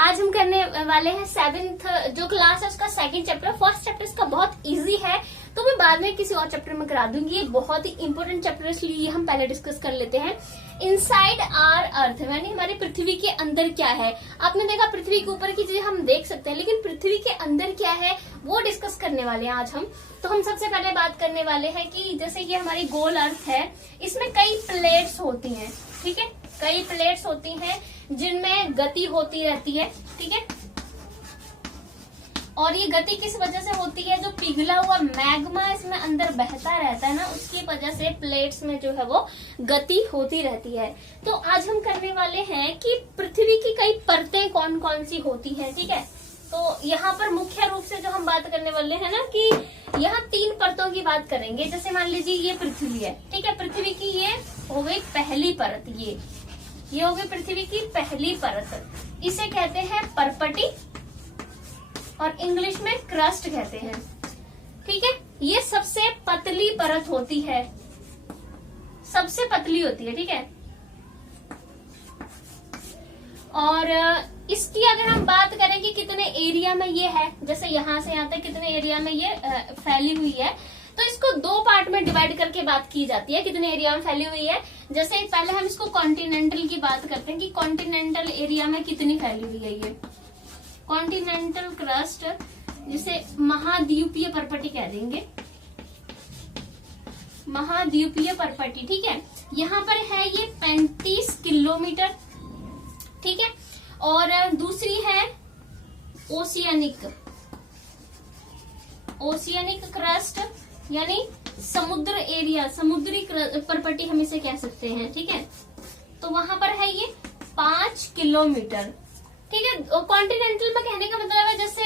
आज हम करने वाले हैं 7th जो क्लास है उसका सेकंड चैप्टर। फर्स्ट चैप्टर इसका बहुत इजी है, तो मैं बाद में किसी और चैप्टर में करा दूंगी। ये बहुत ही इंपॉर्टेंट चैप्टर, इसलिए हम पहले डिस्कस कर लेते हैं। इनसाइड आवर अर्थ, यानी हमारी पृथ्वी के अंदर क्या है। आपने देखा पृथ्वी के ऊपर की चीजें हम देख सकते हैं, लेकिन पृथ्वी के अंदर क्या है वो डिस्कस करने वाले हैं आज हम। तो हम सबसे पहले बात करने वाले हैं कि जैसे ये हमारी गोल अर्थ है, इसमें कई प्लेट्स होती हैं, ठीक है। कई प्लेट्स होती हैं जिनमें गति होती रहती है, ठीक है। और ये गति किस वजह से होती है, जो पिघला हुआ मैग्मा इसमें अंदर बहता रहता है ना, उसकी वजह से प्लेट्स में जो है वो गति होती रहती है। तो आज हम करने वाले हैं कि पृथ्वी की कई परतें कौन कौन सी होती हैं, ठीक है। तो यहाँ पर मुख्य रूप से जो हम बात करने वाले हैं ना कि यहाँ 3 परतों की बात करेंगे। जैसे मान लीजिए ये पृथ्वी है, ठीक है। पृथ्वी की ये हो गई पहली परत, ये हो गई पृथ्वी की पहली परत। इसे कहते हैं परपटी और इंग्लिश में क्रस्ट कहते हैं, ठीक है। ये सबसे पतली परत होती है, सबसे पतली होती है, ठीक है। और इसकी अगर हम बात करें कि कितने एरिया में ये है, जैसे यहाँ से यहाँ तक कितने एरिया में ये फैली हुई है, तो इसको 2 पार्ट में डिवाइड करके बात की जाती है कितने एरिया में फैली हुई है। जैसे पहले हम इसको कॉन्टिनेंटल की बात करते हैं कि कॉन्टिनेंटल एरिया में कितनी फैली हुई है ये कॉन्टिनेंटल क्रस्ट, जिसे महाद्वीपीय परपटी कह देंगे, महाद्वीपीय परपटी, ठीक है। यहाँ पर है ये 35 किलोमीटर, ठीक है। और दूसरी है ओशियनिक क्रस्ट, यानी समुद्र एरिया, समुद्री परपटी हम इसे कह सकते हैं, ठीक है। तो वहां पर है ये 5 किलोमीटर, ठीक है। कॉन्टिनेंटल में कहने का मतलब है जैसे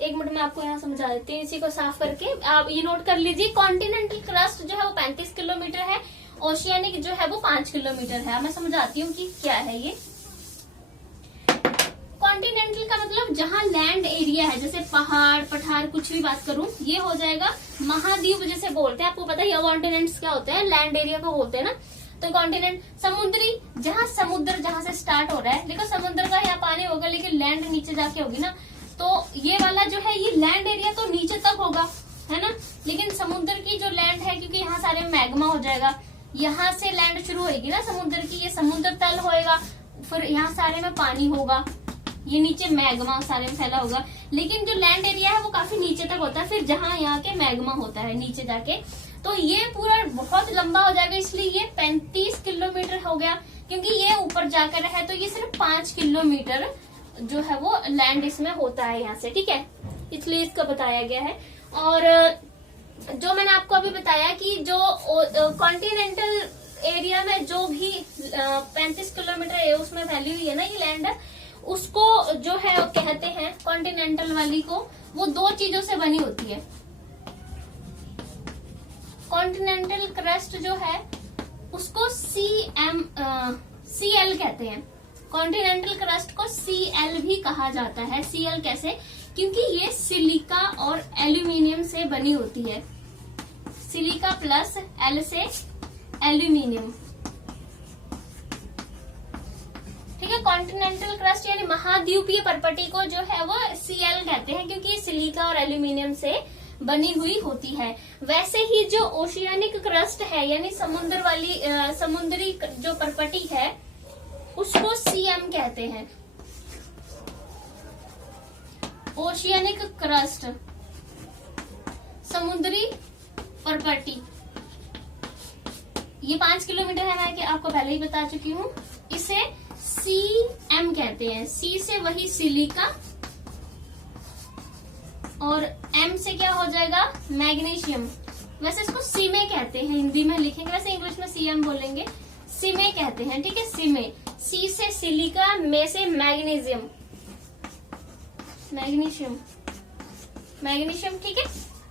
एक मिनट में आपको यहाँ समझा देती हूँ, इसी को साफ करके आप ये नोट कर लीजिए। कॉन्टिनेंटल क्रस्ट जो है वो 35 किलोमीटर है, ओशियनिक जो है वो 5 किलोमीटर है। मैं समझाती हूँ कि क्या है ये। कॉन्टिनेंटल का मतलब जहाँ लैंड एरिया है, जैसे पहाड़ पठार कुछ भी बात करूं, ये हो जाएगा महाद्वीप जैसे बोलते हैं। आपको पता है कॉन्टिनेंट्स क्या होते हैं, लैंड एरिया को बोलते हैं ना। तो कॉन्टिनेंट समुद्री, जहाँ समुद्र जहाँ से स्टार्ट हो रहा है, देखो समुद्र का यहाँ पानी होगा लेकिन लैंड नीचे जाके होगी ना, तो ये वाला जो है ये लैंड एरिया तो नीचे तक होगा, है ना। लेकिन समुद्र की जो लैंड है, क्योंकि यहाँ सारे मैग्मा हो जाएगा, यहाँ से लैंड शुरू होगी ना समुद्र की, ये समुद्र तल होएगा, फिर यहाँ सारे में पानी होगा, ये नीचे मैग्मा सारे में फैला होगा। लेकिन जो लैंड एरिया है वो काफी नीचे तक होता है, फिर जहाँ यहाँ के मैग्मा होता है नीचे जाके, तो ये पूरा बहुत लंबा हो जाएगा। इसलिए ये 35 किलोमीटर हो गया, क्योंकि ये ऊपर जाकर है, तो ये सिर्फ 5 किलोमीटर जो है वो लैंड इसमें होता है यहाँ से, ठीक है। इसलिए इसका बताया गया है। और जो मैंने आपको अभी बताया कि जो कॉन्टिनेंटल एरिया में जो भी 35 किलोमीटर है उसमें फैली हुई है ना ये लैंड, उसको जो है कहते हैं कॉन्टिनेंटल वाली को, वो 2 चीजों से बनी होती है। कॉन्टिनेंटल क्रस्ट जो है उसको CL कहते हैं। कॉन्टिनेंटल क्रस्ट को CL भी कहा जाता है। CL कैसे, क्योंकि ये सिलिका और एल्यूमिनियम से बनी होती है, सिलिका प्लस L से एल्यूमिनियम, ठीक है। कॉन्टिनेंटल क्रस्ट यानी महाद्वीपीय परपटी को जो है वो CL कहते हैं, क्योंकि ये सिलिका और एल्यूमिनियम से बनी हुई होती है। वैसे ही जो ओशियनिक क्रस्ट है, यानी समुद्र वाली समुद्री जो परपटी है, उसको CM कहते हैं, ओशियनिक क्रस्ट, समुद्री परपटी। ये 5 किलोमीटर है, मैं आपको पहले ही बता चुकी हूँ। इसे CM कहते हैं। C से वही सिलिका और M से क्या हो जाएगा, मैग्नीशियम। वैसे इसको सीमे कहते हैं, हिंदी में लिखेंगे, वैसे इंग्लिश में CM बोलेंगे, सीमे कहते हैं, ठीक है। सीमे, C से सिलिका, में से मैग्नीशियम, मैग्नीशियम, ठीक है।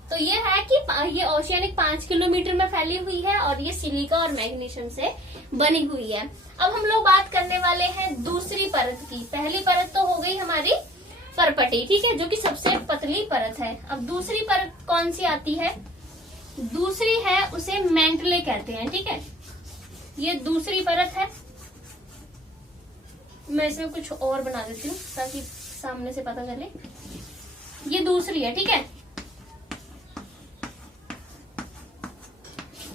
तो ये है कि ये ओशियनिक 5 किलोमीटर में फैली हुई है और ये सिलिका और मैग्नीशियम से बनी हुई है। अब हम लोग बात करने वाले हैं दूसरी परत की। पहली परत तो हो गई हमारी परपटी, ठीक है, जो कि सबसे पतली परत है। अब दूसरी परत कौन सी आती है, दूसरी है उसे मेंटले कहते हैं, ठीक है। ये दूसरी परत है, मैं इसमें कुछ और बना देती हूँ ताकि सामने से पता चले। ये दूसरी है, ठीक है।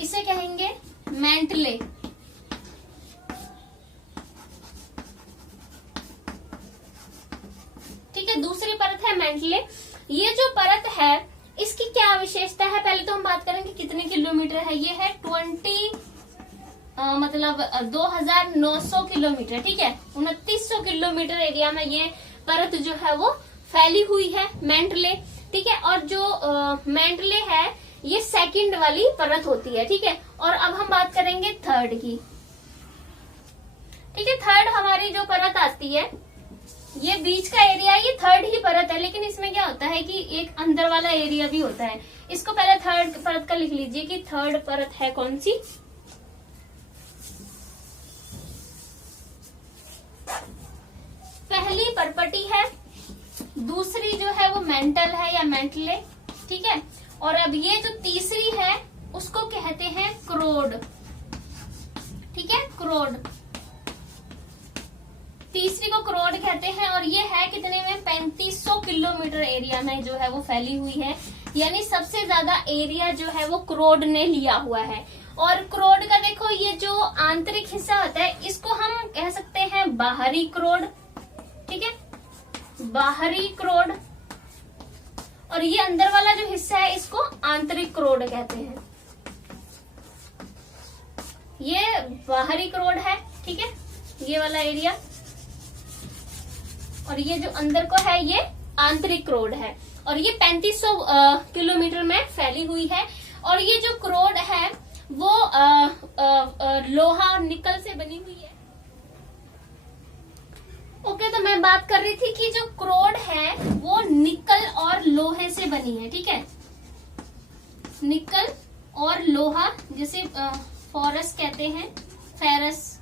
इसे कहेंगे मैंटले। ठीक है, दूसरी परत है मैंटले। ये जो परत है इसकी क्या विशेषता है, पहले तो हम बात करेंगे कितने किलोमीटर है। ये है 2900 किलोमीटर, ठीक है। 2900 किलोमीटर एरिया में ये परत जो है वो फैली हुई है, मैंटले, ठीक है। और जो मैंटले है ये सेकंड वाली परत होती है, ठीक है। और अब हम बात करेंगे थर्ड की, ठीक है। थर्ड हमारी जो परत आती है, ये बीच का एरिया, ये थर्ड ही परत है, लेकिन इसमें क्या होता है कि एक अंदर वाला एरिया भी होता है। इसको पहले थर्ड परत का लिख लीजिए कि थर्ड परत है कौन सी। पहली परपटी है, दूसरी जो है वो मेंटल है या मेंटले, ठीक है। और अब ये जो तीसरी है उसको कहते हैं क्रोड, ठीक है, क्रोड। तीसरी को क्रोड कहते हैं और ये है कितने में, 3500 किलोमीटर एरिया में जो है वो फैली हुई है। यानी सबसे ज्यादा एरिया जो है वो क्रोड ने लिया हुआ है। और क्रोड का देखो ये जो आंतरिक हिस्सा होता है इसको हम कह सकते हैं बाहरी क्रोड, ठीक है, बाहरी क्रोड। और ये अंदर वाला जो हिस्सा है इसको आंतरिक क्रोड कहते हैं। ये बाहरी क्रोड है, ठीक है, ये वाला एरिया। और ये जो अंदर को है ये आंतरिक क्रोड है। और ये 3500 किलोमीटर में फैली हुई है। और ये जो क्रोड है वो लोहा और निकल से बनी हुई है। ओके, तो मैं बात कर रही थी कि जो क्रोड है वो निकल और लोहे से बनी है, ठीक है। निकल और लोहा, जिसे फॉरस कहते हैं, फेरस,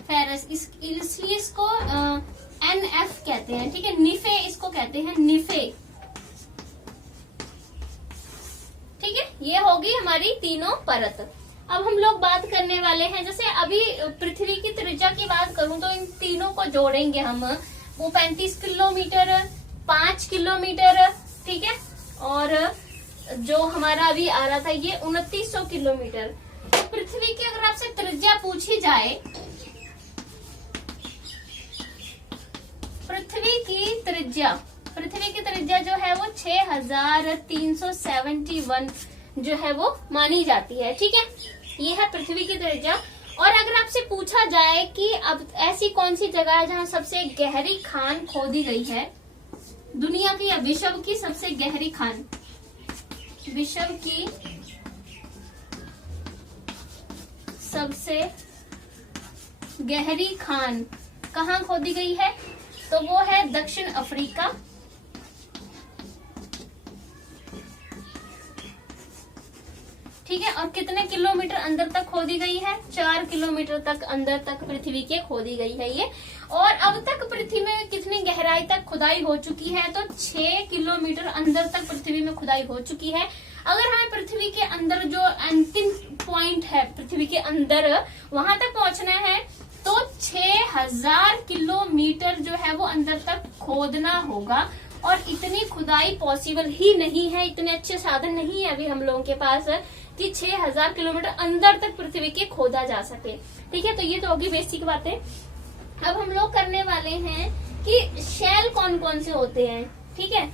फेरस, इसलिए इसको NF कहते हैं, ठीक है। निफे इसको कहते हैं, निफे, ठीक है। ये होगी हमारी तीनों परत। अब हम लोग बात करने वाले हैं, जैसे अभी पृथ्वी की त्रिज्या की बात करूं तो इन तीनों को जोड़ेंगे हम। वो 35 किलोमीटर, 5 किलोमीटर, ठीक है। और जो हमारा अभी आ रहा था ये 2900 किलोमीटर। पृथ्वी की अगर आपसे त्रिज्या पूछी जाए, पृथ्वी की त्रिज्या जो है वो 6371 जो है वो मानी जाती है, ठीक है। ये है पृथ्वी की त्रिज्या। और अगर आपसे पूछा जाए कि अब ऐसी कौन सी जगह है जहाँ सबसे गहरी खान खोदी गई है दुनिया की या विश्व की सबसे गहरी खान, विश्व की सबसे गहरी खान कहाँ खोदी गई है, तो वो है दक्षिण अफ्रीका, ठीक है। और कितने किलोमीटर अंदर तक खोदी गई है, 4 किलोमीटर तक अंदर तक पृथ्वी के खोदी गई है ये। और अब तक पृथ्वी में कितनी गहराई तक खुदाई हो चुकी है, तो 6 किलोमीटर अंदर तक पृथ्वी में खुदाई हो चुकी है। अगर हमें पृथ्वी के अंदर जो अंतिम पॉइंट है पृथ्वी के अंदर, वहां तक पहुंचना है तो 6000 किलोमीटर जो है वो अंदर तक खोदना होगा। और इतनी खुदाई पॉसिबल ही नहीं है, इतने अच्छे साधन नहीं है अभी हम लोगों के पास कि 6000 किलोमीटर अंदर तक पृथ्वी के खोदा जा सके, ठीक है। तो ये तो होगी बेसिक बातें। अब हम लोग करने वाले हैं कि शेल कौन कौन से होते हैं, ठीक है।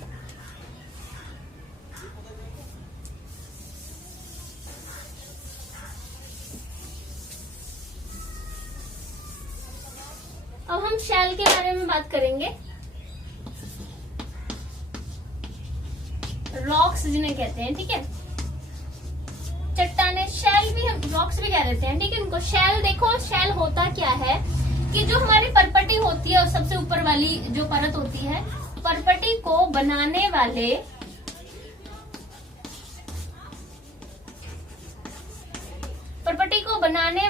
अब हम शेल के बारे में बात करेंगे। रॉक्स जिन्हें कहते हैं, ठीक है, चट्टाने, शेल भी हम रॉक्स भी कह देते हैं, ठीक है उनको। शेल देखो, शेल होता क्या है कि जो हमारी परपटी होती है और सबसे ऊपर वाली जो परत होती है, परपटी को बनाने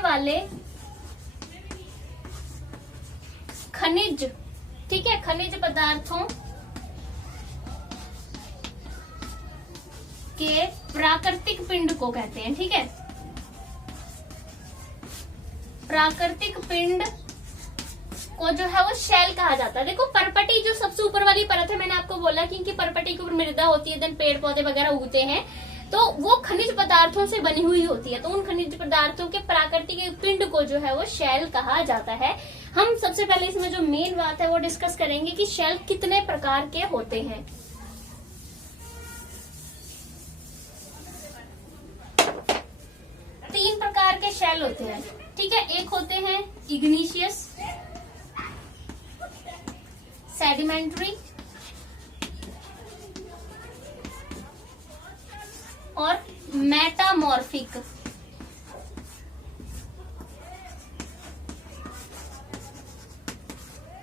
वाले खनिज, ठीक है, खनिज पदार्थों के प्राकृतिक पिंड को कहते हैं, ठीक है। प्राकृतिक पिंड को जो है वो शेल कहा जाता है। देखो परपटी जो सबसे ऊपर वाली परत है, मैंने आपको बोला कि इनकी परपटी के ऊपर मृदा होती है, देन पेड़ पौधे वगैरह उगते हैं, तो वो खनिज पदार्थों से बनी हुई होती है। तो उन खनिज पदार्थों के प्राकृतिक पिंड को जो है वो शेल कहा जाता है। हम सबसे पहले इसमें जो मेन बात है वो डिस्कस करेंगे कि शेल कितने प्रकार के होते हैं। तीन प्रकार के शेल होते हैं, ठीक है। एक होते हैं इग्नीशियस, सेडिमेंट्री और मेटामॉर्फिक।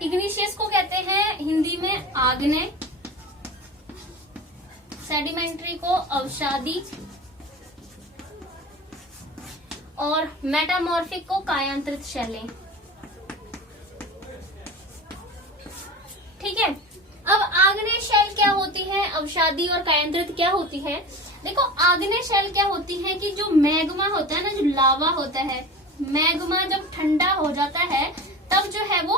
इग्नीशियस को कहते हैं हिंदी में आग्नेय, सेडिमेंट्री को अवसादी और मेटामॉर्फिक को कायांतरित शैलें, ठीक है। अब आग्नेय शैल क्या होती है, अवसादी और कायांतरित क्या होती है। देखो आग्नेय शैल क्या होती है कि जो मैग्मा होता है ना, जो लावा होता है, मैग्मा जब ठंडा हो जाता है तब जो है वो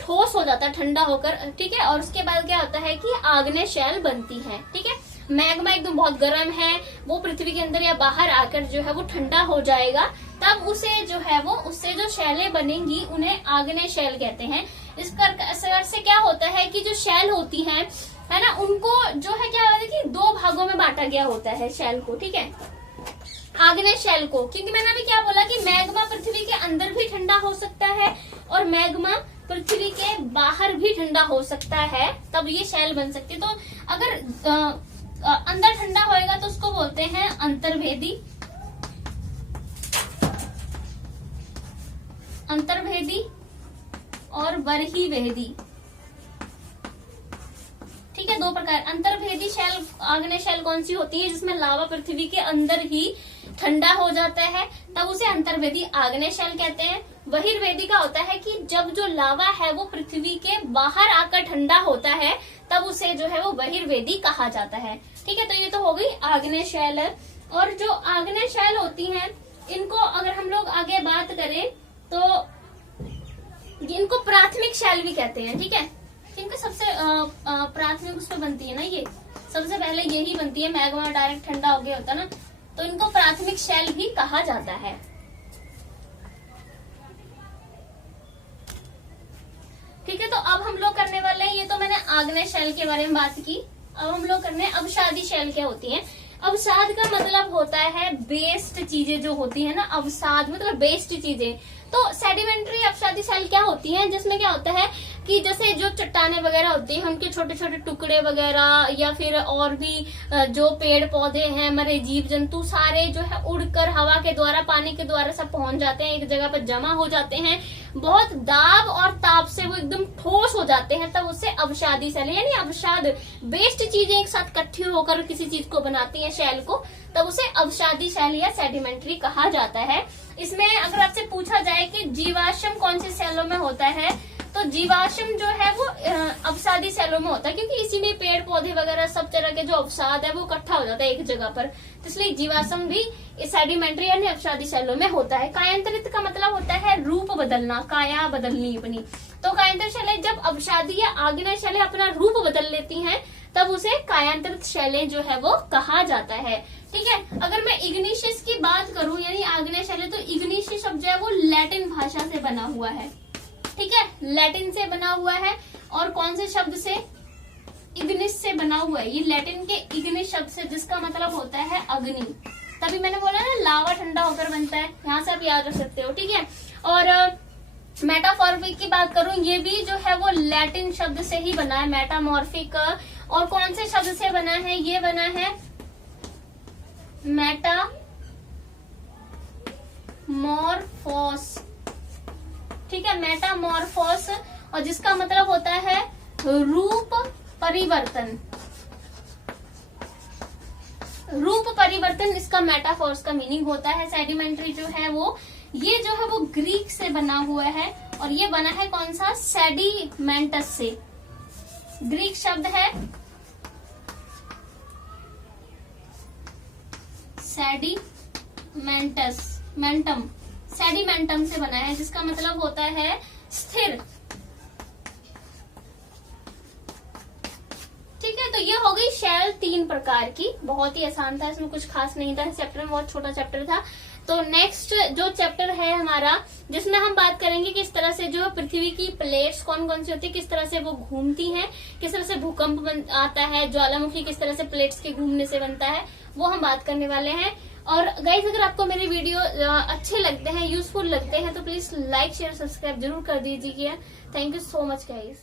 ठोस हो जाता है ठंडा होकर, ठीक है। और उसके बाद क्या होता है कि आग्नेय शैल बनती है, ठीक है। मैग्मा एकदम बहुत गर्म है, वो पृथ्वी के अंदर या बाहर आकर जो है वो ठंडा हो जाएगा, तब उसे जो है वो उससे जो शैलें बनेंगी उन्हें आग्नेय शैल कहते हैं। इस प्रकार से क्या होता है कि जो शैल होती हैं, है ना, उनको जो है क्या होता है कि दो भागों में बांटा गया होता है शैल को, ठीक है। आग्नेय शैल को, क्योंकि मैंने अभी क्या बोला कि मैग्मा पृथ्वी के अंदर भी ठंडा हो सकता है और मैग्मा पृथ्वी के बाहर भी ठंडा हो सकता है, तब ये शैल बन सकती है। तो अगर अंदर ठंडा होएगा तो उसको बोलते हैं अंतर्भेदी, अंतर्भेदी और बरहीवेदी, ठीक है। दो प्रकार। अंतर्भेदी शैल, आग्नेय शैल कौन सी होती है जिसमें लावा पृथ्वी के अंदर ही ठंडा हो जाता है, तब उसे अंतर्भेदी आग्नेय शैल कहते हैं। बहिर्वेदी का होता है कि जब जो लावा है वो पृथ्वी के बाहर आकर ठंडा होता है, तब उसे जो है वो बहिर्वेदी कहा जाता है, ठीक है। तो ये तो हो गई आग्नेय शैल। और जो आग्नेय शैल होती हैं, इनको अगर हम लोग आगे बात करें तो इनको प्राथमिक शैल भी कहते हैं, ठीक है। इनका सबसे प्राथमिक उसमें बनती है ना, ये सबसे पहले यही बनती है, मैग्मा डायरेक्ट ठंडा हो गया होता है ना, तो इनको प्राथमिक शैल भी कहा जाता है। ठीक है, तो अब हम लोग करने वाले हैं, ये तो मैंने आग्नेय शैल के बारे में बात की, अब हम लोग करने अवसादी शैल क्या होती है। अवसाद का मतलब होता है बेस्ड चीजें जो होती है ना, अवसाद मतलब बेस्ड चीजें। तो सेडिमेंट्री अवसादी शैल क्या होती है, जिसमें क्या होता है कि जैसे जो चट्टाने वगैरह होती है, उनके छोटे छोटे टुकड़े वगैरह, या फिर और भी जो पेड़ पौधे हैं, हमारे जीव जंतु सारे जो है उड़कर हवा के द्वारा, पानी के द्वारा सब पहुंच जाते हैं, एक जगह पर जमा हो जाते हैं, बहुत दाब और ताप से वो एकदम ठोस हो जाते हैं, तब उससे अवसादी शैल, यानी अवसाद बेस्ड चीजें एक साथ इकट्ठी होकर किसी चीज को बनाती है शैल को, तब उसे अवसादी शैल या सेडिमेंट्री कहा जाता है। इसमें अगर आपसे पूछा जाए कि जीवाश्म कौन से शैलों में होता है, तो जीवाश्म जो है वो अवसादी शैलों में होता है, क्योंकि इसी में पेड़ पौधे वगैरह सब तरह के जो अवसाद है वो इकट्ठा हो जाता है एक जगह पर, तो इसलिए जीवाश्म भी सेडिमेंट्री यानी अवसादी शैलों में होता है। कायांतरित का मतलब होता है रूप बदलना, काया बदलनी अपनी। तो कायांतरित शैलें जब अवसादी या आग्नेय शैलें अपना रूप बदल लेती हैं, तब उसे कायांतरित शैलें जो है वो कहा जाता है। ठीक है, अगर मैं इग्नीशियस की बात करूं यानी आग्नेय शैलें, तो इग्नीशियस शब्द जो है वो लैटिन भाषा से बना हुआ है, ठीक है, लैटिन से बना हुआ है। और कौन से शब्द से? इग्निस से बना हुआ है, ये लैटिन के इग्निस शब्द से, जिसका मतलब होता है अग्नि। तभी मैंने बोला ना लावा ठंडा होकर बनता है, यहाँ से आप याद रख सकते हो, ठीक है। और मेटामॉर्फिक की बात करूं, ये भी जो है वो लैटिन शब्द से ही बना है, मेटामॉर्फिक। और कौन से शब्द से बना है? ये बना है मेटामॉर्फोस, ठीक है, मेटामॉर्फोस, और जिसका मतलब होता है रूप परिवर्तन। रूप परिवर्तन इसका मेटाफोर्स का मीनिंग होता है। सेडिमेंट्री जो है वो, ये जो है वो ग्रीक से बना हुआ है, और ये बना है कौन सा? सेडिमेंटस से। ग्रीक शब्द है सेडिमेंटस, मेंटम, सेडिमेंटम से बना है, जिसका मतलब होता है स्थिर। ठीक है, तो ये हो गई शेल 3 प्रकार की। बहुत ही आसान था, इसमें कुछ खास नहीं था, इस चैप्टर में बहुत छोटा चैप्टर था। तो नेक्स्ट जो चैप्टर है हमारा, जिसमें हम बात करेंगे किस तरह से जो पृथ्वी की प्लेट्स कौन कौन सी होती है, किस तरह से वो घूमती हैं, किस तरह से भूकंप आता है, ज्वालामुखी किस तरह से प्लेट्स के घूमने से बनता है, वो हम बात करने वाले हैं। और गाइज अगर आपको मेरे वीडियो अच्छे लगते हैं, यूजफुल लगते हैं, तो प्लीज लाइक शेयर सब्सक्राइब जरूर कर दीजिए। Thank you so much guys.